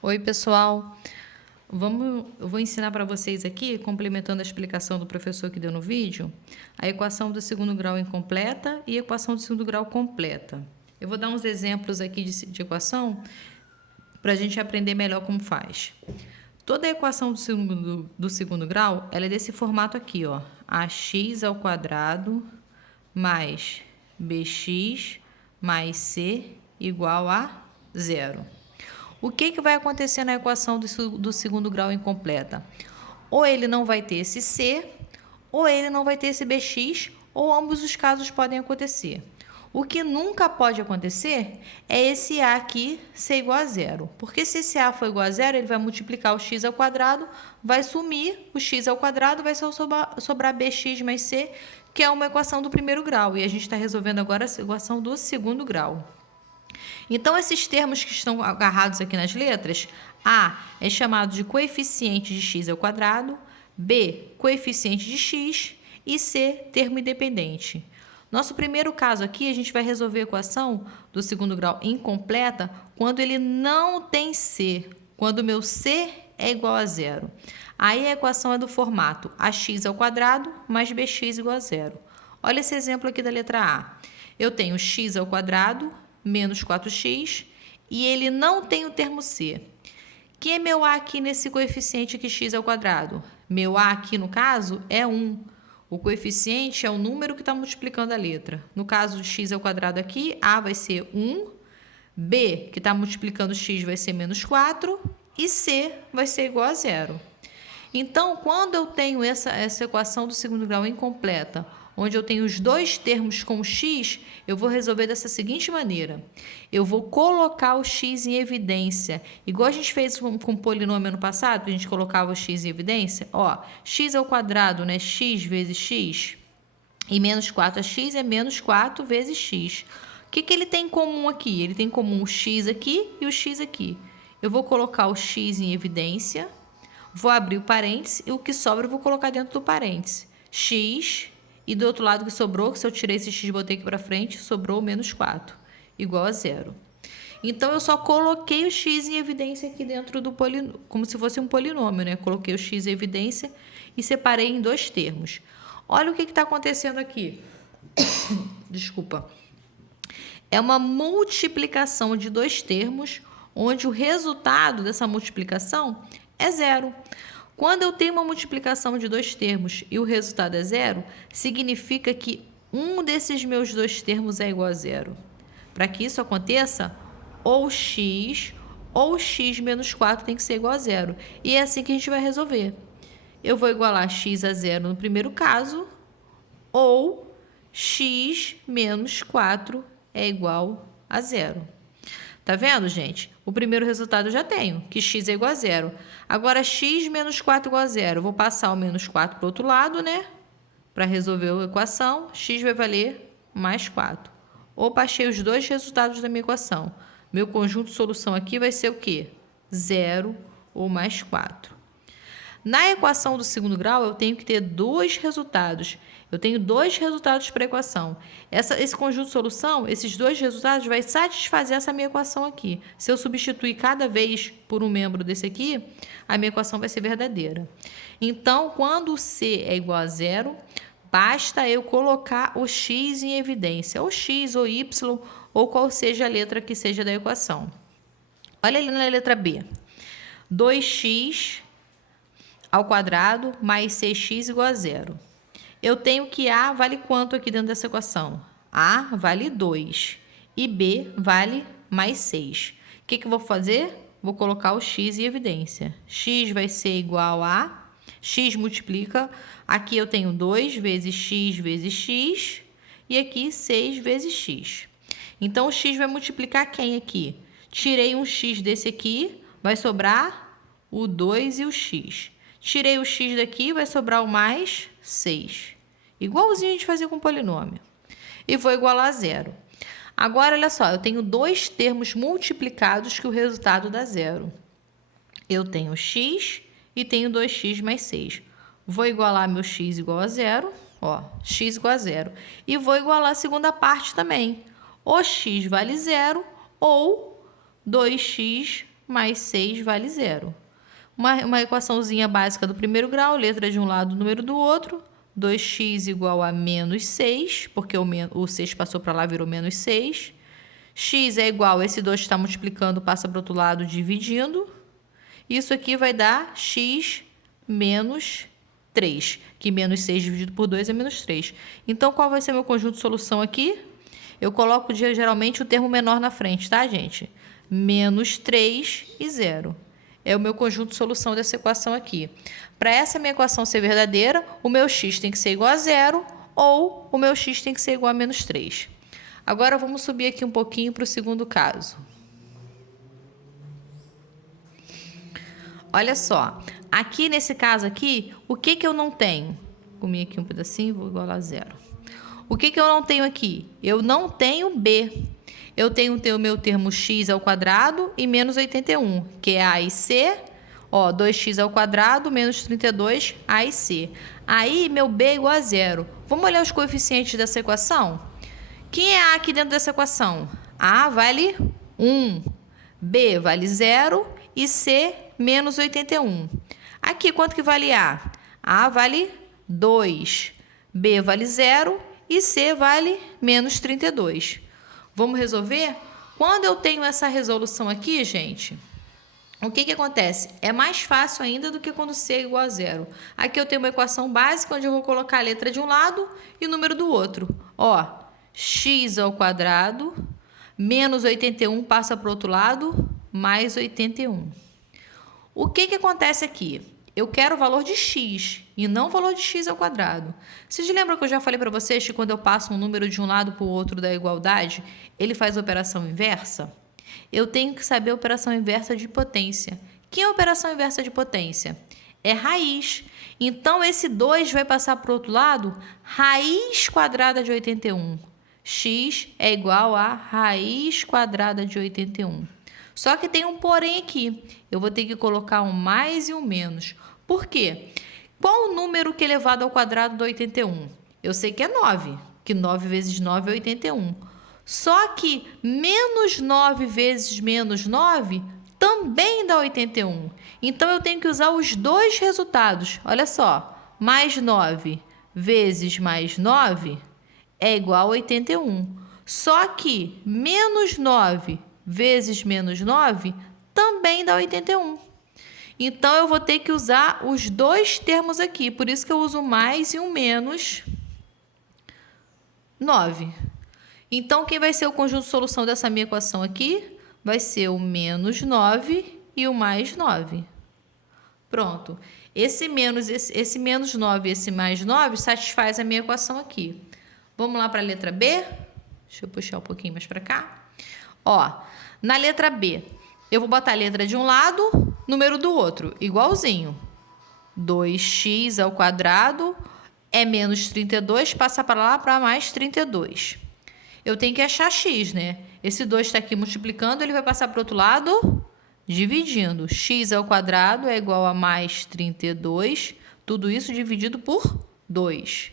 Oi, pessoal. Eu vou ensinar para vocês aqui, complementando a explicação do professor que deu no vídeo, a equação do segundo grau incompleta e a equação do segundo grau completa. Eu vou dar uns exemplos aqui de equação para a gente aprender melhor como faz. Toda a equação do segundo grau, ela é desse formato aqui, ó. Ax ao quadrado mais bx mais c igual a zero. O que vai acontecer na equação do segundo grau incompleta? Ou ele não vai ter esse c, ou ele não vai ter esse bx, ou ambos os casos podem acontecer. O que nunca pode acontecer é esse a aqui ser igual a zero. Porque se esse a for igual a zero, ele vai multiplicar o x ao quadrado, vai sumir o x ao quadrado, vai só sobrar bx mais c, que é uma equação do primeiro grau. E a gente está resolvendo agora a equação do segundo grau. Então, esses termos que estão agarrados aqui nas letras, A é chamado de coeficiente de x ao quadrado, B, coeficiente de x e C, termo independente. Nosso primeiro caso aqui, a gente vai resolver a equação do segundo grau incompleta quando ele não tem C, quando o meu C é igual a zero. Aí a equação é do formato ax ao quadrado mais bx igual a zero. Olha esse exemplo aqui da letra A. Eu tenho x ao quadrado menos 4x, e ele não tem o termo c. Quem é meu a aqui nesse coeficiente aqui, x ao quadrado? Meu a aqui, no caso, é 1. O coeficiente é o número que está multiplicando a letra. No caso de x ao quadrado aqui, a vai ser 1, b, que está multiplicando x, vai ser menos 4, e c vai ser igual a zero. Então, quando eu tenho essa equação do segundo grau incompleta, onde eu tenho os dois termos com x, eu vou resolver dessa seguinte maneira. Eu vou colocar o x em evidência. Igual a gente fez com o polinômio ano passado, que a gente colocava o x em evidência. Ó, x ao quadrado, né? X vezes x. E menos 4x é menos 4 vezes x. O que ele tem em comum aqui? Ele tem em comum o x aqui e o x aqui. Eu vou colocar o x em evidência. Vou abrir o parênteses e o que sobra eu vou colocar dentro do parênteses. X... E do outro lado que sobrou, que se eu tirei esse x e botei aqui para frente, sobrou menos 4, igual a zero. Então, eu só coloquei o x em evidência aqui dentro do polinômio, como se fosse um polinômio, né? Coloquei o x em evidência e separei em dois termos. Olha o que está acontecendo aqui. Desculpa. É uma multiplicação de dois termos, onde o resultado dessa multiplicação é zero. Quando eu tenho uma multiplicação de dois termos e o resultado é zero, significa que um desses meus dois termos é igual a zero. Para que isso aconteça, ou x menos 4 tem que ser igual a zero. E é assim que a gente vai resolver. Eu vou igualar x a zero no primeiro caso, ou x menos 4 é igual a zero. Tá vendo, gente? O primeiro resultado eu já tenho, que x é igual a zero. Agora, x menos 4 igual a zero. Vou passar o menos 4 para o outro lado, né? Para resolver a equação, x vai valer mais 4. Opa, achei os dois resultados da minha equação. Meu conjunto de solução aqui vai ser o quê? 0 ou mais 4. Na equação do segundo grau, eu tenho que ter dois resultados. Eu tenho dois resultados para a equação. Esse conjunto de solução, esses dois resultados, vai satisfazer essa minha equação aqui. Se eu substituir cada vez por um membro desse aqui, a minha equação vai ser verdadeira. Então, quando o C é igual a zero, basta eu colocar o x em evidência, ou x, ou y, ou qual seja a letra que seja da equação. Olha ali na letra B. 2x ao quadrado mais 6x igual a zero. Eu tenho que A vale quanto aqui dentro dessa equação? A vale 2 e B vale mais 6. O que eu vou fazer? Vou colocar o x em evidência. X vai ser igual a... X multiplica. Aqui eu tenho 2 vezes x e aqui 6 vezes x. Então, o x vai multiplicar quem aqui? Tirei um x desse aqui, vai sobrar o 2 e o x. Tirei o x daqui, vai sobrar o mais 6. Igualzinho a gente fazia com o polinômio. E vou igualar a zero. Agora, olha só, eu tenho dois termos multiplicados que o resultado dá zero. Eu tenho x e tenho 2x mais 6. Vou igualar meu x igual a zero. Ó, x igual a zero. E vou igualar a segunda parte também. Ou x vale zero ou 2x mais 6 vale 0. Uma equaçãozinha básica do primeiro grau, letra de um lado, número do outro. 2x igual a menos 6, porque o 6 passou para lá, virou menos 6. X é igual, esse 2 está multiplicando, passa para o outro lado, dividindo. Isso aqui vai dar x menos 3, que menos 6 dividido por 2 é menos 3. Então, qual vai ser meu conjunto de solução aqui? Eu coloco geralmente o termo menor na frente, tá, gente? Menos 3 e 0. É o meu conjunto de solução dessa equação aqui. Para essa minha equação ser verdadeira, o meu x tem que ser igual a 0 ou o meu x tem que ser igual a menos 3. Agora, vamos subir aqui um pouquinho para o segundo caso. Olha só, aqui nesse caso aqui, o que eu não tenho? Comi aqui um pedacinho, vou igualar a 0. O que eu não tenho aqui? Eu não tenho b. Eu tenho o meu termo x ao quadrado e menos 81, que é a e c. Ó, 2x ao quadrado menos 32, a e c. Aí, meu b é igual a 0. Vamos olhar os coeficientes dessa equação? Quem é a aqui dentro dessa equação? A vale 1, b vale 0 e c menos 81. Aqui, quanto que vale A? A vale 2, B vale 0 e C vale menos 32. Vamos resolver? Quando eu tenho essa resolução aqui, gente, o que acontece? É mais fácil ainda do que quando C é igual a 0. Aqui eu tenho uma equação básica, onde eu vou colocar a letra de um lado e o número do outro. Ó, x ao quadrado menos 81 passa para o outro lado, mais 81. O que acontece aqui? Eu quero o valor de x e não o valor de x ao quadrado. Vocês lembram que eu já falei para vocês que quando eu passo um número de um lado para o outro da igualdade, ele faz a operação inversa? Eu tenho que saber a operação inversa de potência. Que é a operação inversa de potência? É raiz. Então, esse 2 vai passar para o outro lado, raiz quadrada de 81. X é igual a raiz quadrada de 81. Só que tem um porém aqui. Eu vou ter que colocar um mais e um menos. Por quê? Qual o número que é elevado ao quadrado do 81? Eu sei que é 9, que 9 vezes 9 é 81. Só que menos 9 vezes menos 9 também dá 81. Então, eu tenho que usar os dois resultados. Olha só, mais 9 vezes mais 9 é igual a 81. Só que menos 9 vezes menos 9 também dá 81. Então, eu vou ter que usar os dois termos aqui. Por isso que eu uso mais e um menos 9. Então, quem vai ser o conjunto de solução dessa minha equação aqui? Vai ser o menos 9 e o mais 9. Pronto. Esse menos 9 e esse mais 9 satisfaz a minha equação aqui. Vamos lá para a letra B? Deixa eu puxar um pouquinho mais para cá. Ó, na letra B, eu vou botar a letra de um lado, número do outro, igualzinho. 2x ao quadrado é menos 32, passa para lá para mais 32. Eu tenho que achar x, né? Esse 2 está aqui multiplicando, ele vai passar para o outro lado, dividindo. X ao quadrado é igual a mais 32, tudo isso dividido por 2.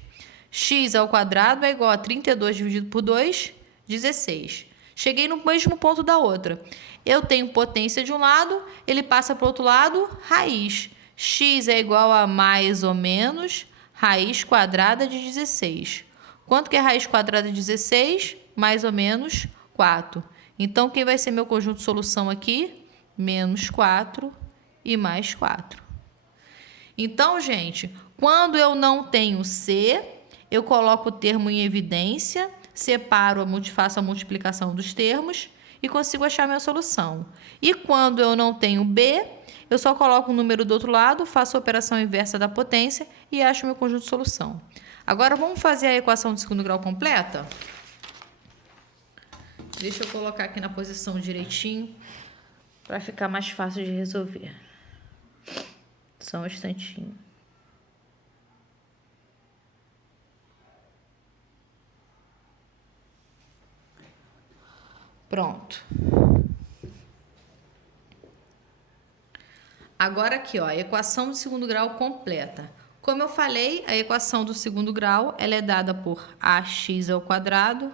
X ao quadrado é igual a 32 dividido por 2, 16. Cheguei no mesmo ponto da outra. Eu tenho potência de um lado, ele passa para o outro lado, raiz. X é igual a mais ou menos raiz quadrada de 16. Quanto que é raiz quadrada de 16? Mais ou menos 4. Então, quem vai ser meu conjunto de solução aqui? Menos 4 e mais 4. Então, gente, quando eu não tenho C, eu coloco o termo em evidência, separo, faço a multiplicação dos termos e consigo achar minha solução. E quando eu não tenho B, eu só coloco o número do outro lado, faço a operação inversa da potência e acho meu conjunto de solução. Agora, vamos fazer a equação de segundo grau completa? Deixa eu colocar aqui na posição direitinho para ficar mais fácil de resolver. Só um instantinho. Pronto. Agora aqui, ó, a equação do segundo grau completa. Como eu falei, a equação do segundo grau, ela é dada por ax ao quadrado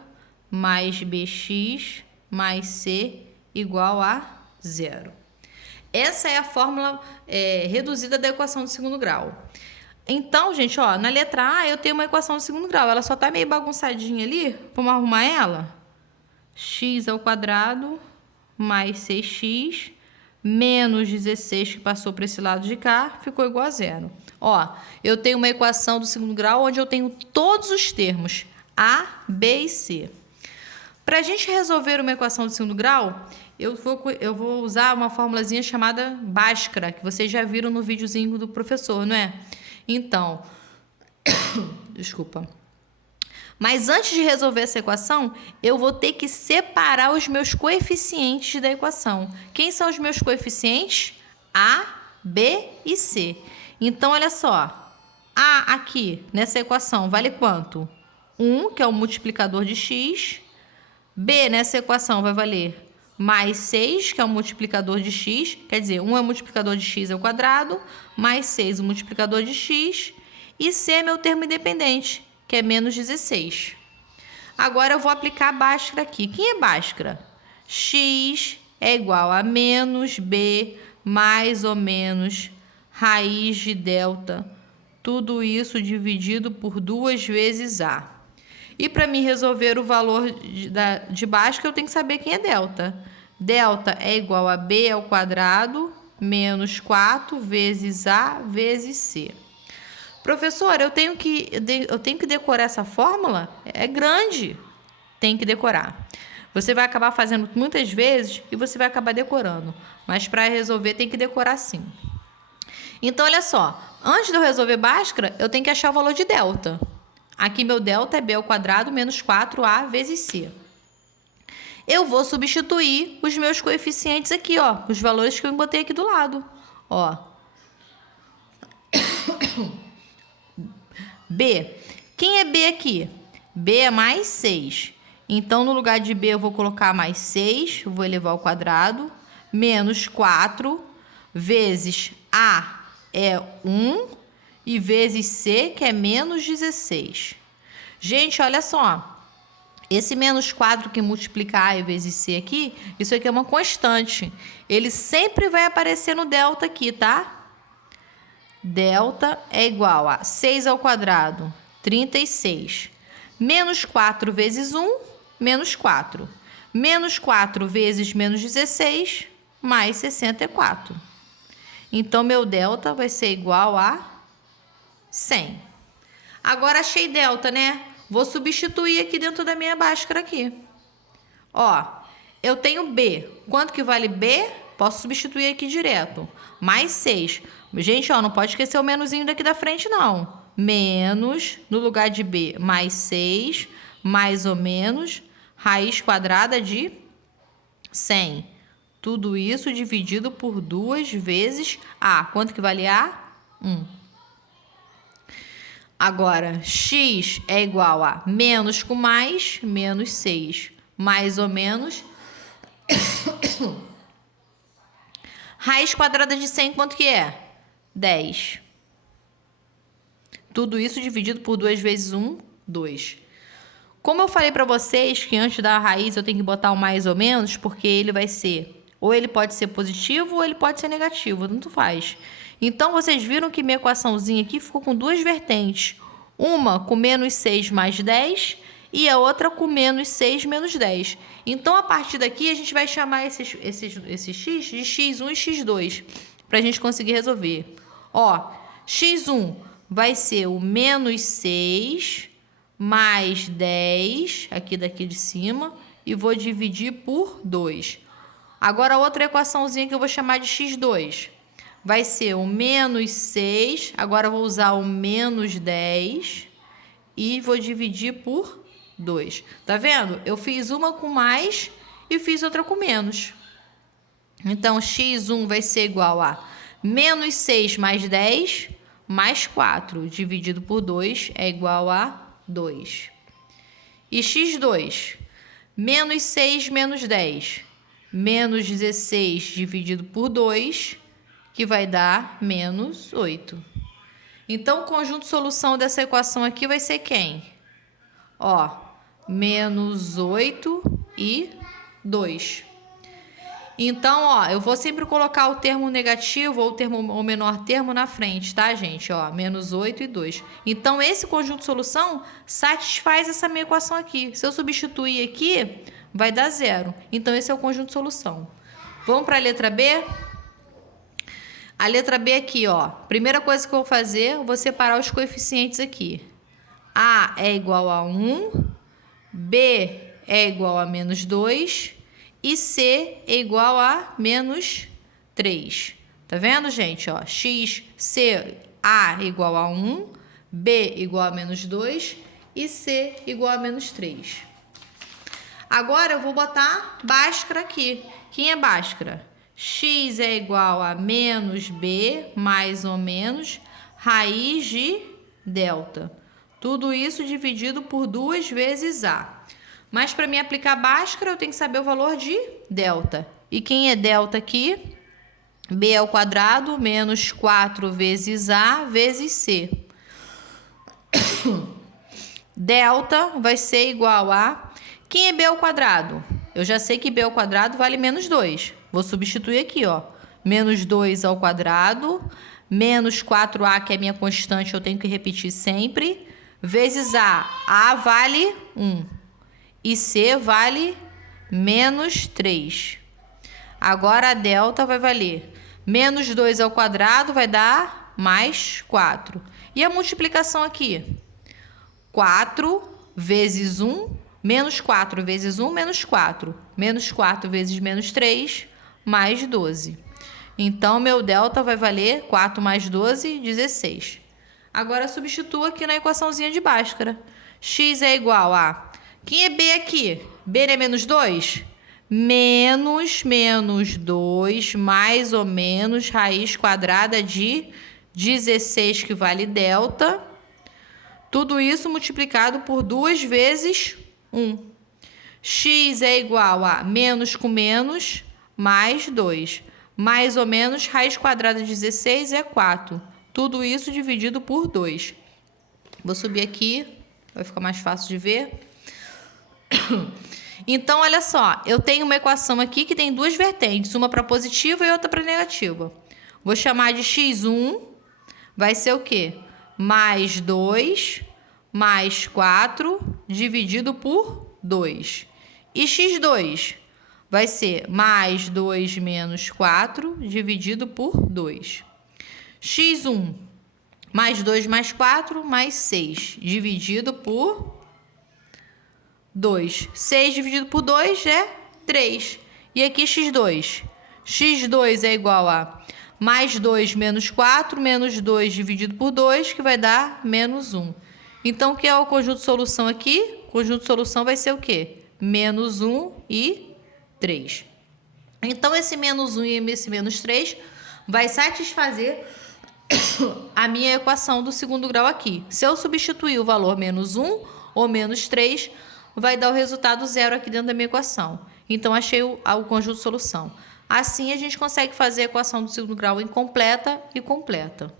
mais bx mais c igual a 0. Essa é a fórmula reduzida da equação do segundo grau. Então, gente, ó, na letra A eu tenho uma equação do segundo grau. Ela só tá meio bagunçadinha ali. Vamos arrumar ela? X ao quadrado mais 6x menos 16 que passou para esse lado de cá, ficou igual a zero. Ó, eu tenho uma equação do segundo grau onde eu tenho todos os termos A, B e C. Para a gente resolver uma equação do segundo grau, eu vou usar uma formulazinha chamada Bhaskara, que vocês já viram no videozinho do professor, não é? Então, desculpa. Mas antes de resolver essa equação, eu vou ter que separar os meus coeficientes da equação. Quem são os meus coeficientes? A, B e C. Então, olha só. A aqui, nessa equação, vale quanto? 1, que é o multiplicador de x. B, nessa equação, vai valer mais 6, que é o multiplicador de x. Quer dizer, 1 é o multiplicador de x ao quadrado, mais 6 o multiplicador de x. E C é meu termo independente, que é menos 16. Agora eu vou aplicar a Bhaskara aqui. Quem é Bhaskara? X é igual a menos B mais ou menos raiz de delta. Tudo isso dividido por 2 vezes A. E para mim resolver o valor de Bhaskara, eu tenho que saber quem é delta. Delta é igual a B ao quadrado menos 4 vezes A vezes C. Professor, eu tenho que decorar essa fórmula? É grande. Tem que decorar. Você vai acabar fazendo muitas vezes e você vai acabar decorando. Mas para resolver tem que decorar sim. Então, olha só. Antes de eu resolver Bhaskara, eu tenho que achar o valor de delta. Aqui meu delta é B ao quadrado menos 4A vezes C. Eu vou substituir os meus coeficientes aqui, ó. Os valores que eu botei aqui do lado. Ó. B. Quem é B aqui? B é mais 6. Então, no lugar de B, eu vou colocar mais 6, vou elevar ao quadrado, menos 4, vezes A é 1, e vezes C, que é menos 16. Gente, olha só. Esse menos 4 que multiplica A vezes C aqui, isso aqui é uma constante. Ele sempre vai aparecer no delta aqui, tá? Delta é igual a 6 ao quadrado, 36. Menos 4 vezes 1, menos 4. Menos 4 vezes menos 16, mais 64. Então, meu delta vai ser igual a 100. Agora, achei delta, né? Vou substituir aqui dentro da minha Bhaskara aqui. Ó, eu tenho B. Quanto que vale B? Posso substituir aqui direto. Mais 6. Gente, ó, não pode esquecer o menuzinho daqui da frente, não. Menos, no lugar de B, mais 6, mais ou menos, raiz quadrada de 100. Tudo isso dividido por 2 vezes A. Quanto que vale A? 1. Agora, x é igual a menos com mais, menos 6. Mais ou menos... Raiz quadrada de 100, quanto que é? 10. Tudo isso dividido por 2 vezes 1, 2. Como eu falei para vocês que antes da raiz eu tenho que botar o mais ou menos, porque ele vai ser... Ou ele pode ser positivo ou ele pode ser negativo, tanto faz. Então, vocês viram que minha equaçãozinha aqui ficou com duas vertentes. Uma com menos 6 mais 10 e a outra com menos 6 menos 10. Então, a partir daqui, a gente vai chamar esse x de x1 e x2, para a gente conseguir resolver. Ó, x1 vai ser o menos 6 mais 10, aqui daqui de cima, e vou dividir por 2. Agora, a outra equaçãozinha que eu vou chamar de x2 vai ser o menos 6, agora eu vou usar o menos 10 e vou dividir por 2. Tá vendo? Eu fiz uma com mais e fiz outra com menos. Então, x1 vai ser igual a menos 6 mais 10 mais 4, dividido por 2 é igual a 2. E x2, menos 6 menos 10, menos 16 dividido por 2, que vai dar menos 8. Então, o conjunto de solução dessa equação aqui vai ser quem? Ó, menos 8 e 2. Então, ó, eu vou sempre colocar o termo negativo ou o menor termo na frente, tá, gente? Ó, menos 8 e 2. Então, esse conjunto de solução satisfaz essa minha equação aqui. Se eu substituir aqui, vai dar 0. Então, esse é o conjunto de solução. Vamos para a letra B? A letra B aqui, ó. Primeira coisa que eu vou fazer, eu vou separar os coeficientes aqui. A é igual a 1, B é igual a menos 2 e C é igual a menos 3. Tá vendo, gente? Ó, X, C, A igual a 1, B igual a menos 2 e C igual a menos 3. Agora eu vou botar Bhaskara aqui. Quem é Bhaskara? X é igual a menos B mais ou menos raiz de delta. Tudo isso dividido por 2 vezes A. Mas para me aplicar Bhaskara, eu tenho que saber o valor de delta. E quem é delta aqui? B ao quadrado menos 4 vezes A vezes C. Delta vai ser igual a... Quem é B ao quadrado? Eu já sei que B ao quadrado vale menos 2. Vou substituir aqui, ó. Menos 2 ao quadrado, menos 4A, que é minha constante, eu tenho que repetir sempre, vezes A. A vale 1. E C vale menos 3. Agora a delta vai valer menos 2 ao quadrado, vai dar mais 4. E a multiplicação aqui? 4 vezes 1, menos 4 vezes 1, menos 4. Menos 4 vezes menos 3, mais 12. Então, meu delta vai valer 4 mais 12, 16. Agora, substitua aqui na equaçãozinha de Bhaskara. X é igual a... Quem é B aqui? B é menos 2? Menos 2, mais ou menos, raiz quadrada de 16, que vale delta. Tudo isso multiplicado por 2 vezes 1. X é igual a menos com menos, mais 2. Mais ou menos, raiz quadrada de 16 é 4. Tudo isso dividido por 2. Vou subir aqui, vai ficar mais fácil de ver. Então, olha só, eu tenho uma equação aqui que tem 2 vertentes, uma para positiva e outra para negativa. Vou chamar de x1, vai ser o quê? Mais 2, mais 4, dividido por 2. E x2 vai ser mais 2 menos 4, dividido por 2. x1, mais 2 mais 4, mais 6, dividido por 2. 6 dividido por 2 é 3. E aqui x2. x2 é igual a mais 2 menos 4, menos 2 dividido por 2, que vai dar menos 1. Então, o que é o conjunto de solução aqui? O conjunto de solução vai ser o quê? Menos 1 e 3. Então, esse menos 1 e esse menos 3 vai satisfazer a minha equação do segundo grau aqui. Se eu substituir o valor menos 1 ou menos 3, vai dar o resultado 0 aqui dentro da minha equação. Então, achei o conjunto de solução. Assim, a gente consegue fazer a equação do segundo grau incompleta e completa.